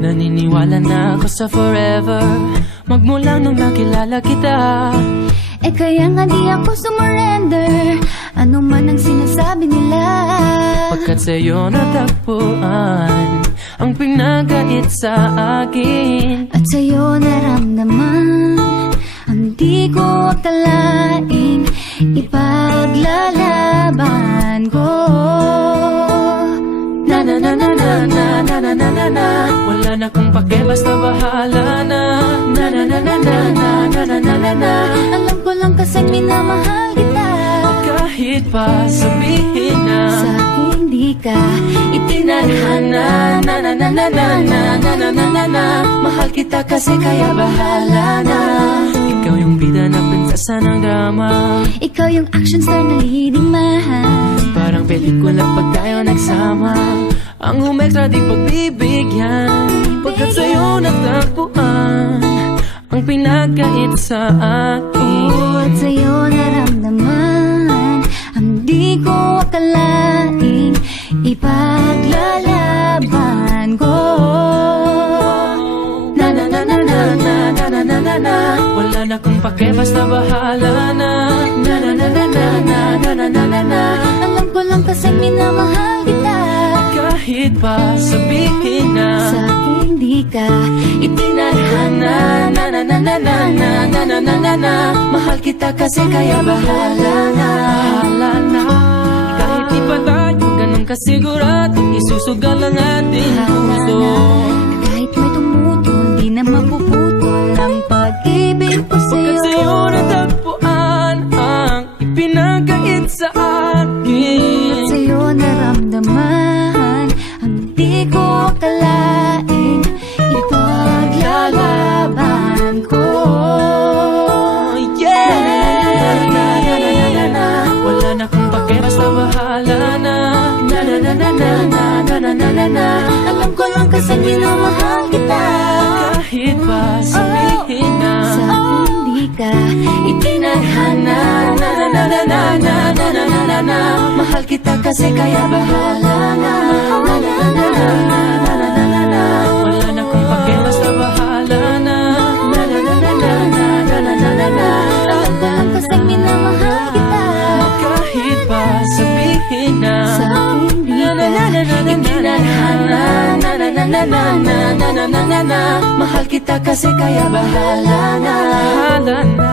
Naniniwala na ako sa forever magmula nung nakilala kita. Eh kaya nga di ako sumurrender, ano man ang sinasabi nila. Pagkat sa'yo natagpuan ang pinagait sa akin, at sa'yo naramdaman ang di ko akalaing ipaglalaban ko. Na na na na na na na na na na na. Wala na kung pake, basta bahala na. Na na na na na na na na na na na. Alam ko lang kasi minamahal kita. Kahit pa sabihin na sa akin di ka itinadhana. Na na na na na na na na na na na. Mahal kita kasi kaya bahala na. Ikaw yung bida na prinsesa ng drama, ikaw yung action star na leading man. parang pelikula pag tayo nagsama. Ang umextra di pagbibigyan, pagkat sa'yo natagpuan ang pinagkait sa akin. At sa'yo naramdaman ang di ko akalaing ipaglalaban ko. Na na na na na na na na na na na. Wala na kung pake, basta bahala na. Na na na na na na na na na na na. Alam ko lang kasi minamahal kita. Kahit pa sabihin na sa akin di ka itinadhana. Na na na na na na na na na na na. Mahal kita kasi kaya bahala na. Bahala na. Kahit di pa tayo ganun kasigurado, isusugal ang ating puso. Kahit may tumutol, di na mapuputol ang pag-ibig ko Pagkat sa'yo. sa'yo natagpuan ang ipinagkait sa akin. At sa'yo naramdaman ang di ko akalaing ipaglalaban ko. Yeah! Na na na na na na. Wala na kung pake, basta bahala na. Na na na na na na na na na na na. Alam ko lang kasi minamahal kita. Kahit pa sabihin na sa akin di ka itinadhana. Na na na na na na na na na na na. Mahal kita kasi kaya bahala na. Na na na na na na na na na na. Wala na kung pake, basta bahala na. Na na na na na na na na na na na. Alam ko lang kasi minamahal kita. Kahit pa sabihin na sa akin di na na na na na itinadhana. Na na na na na na na na na na na. Mahal kita kasi kaya bahala na. Bahala na.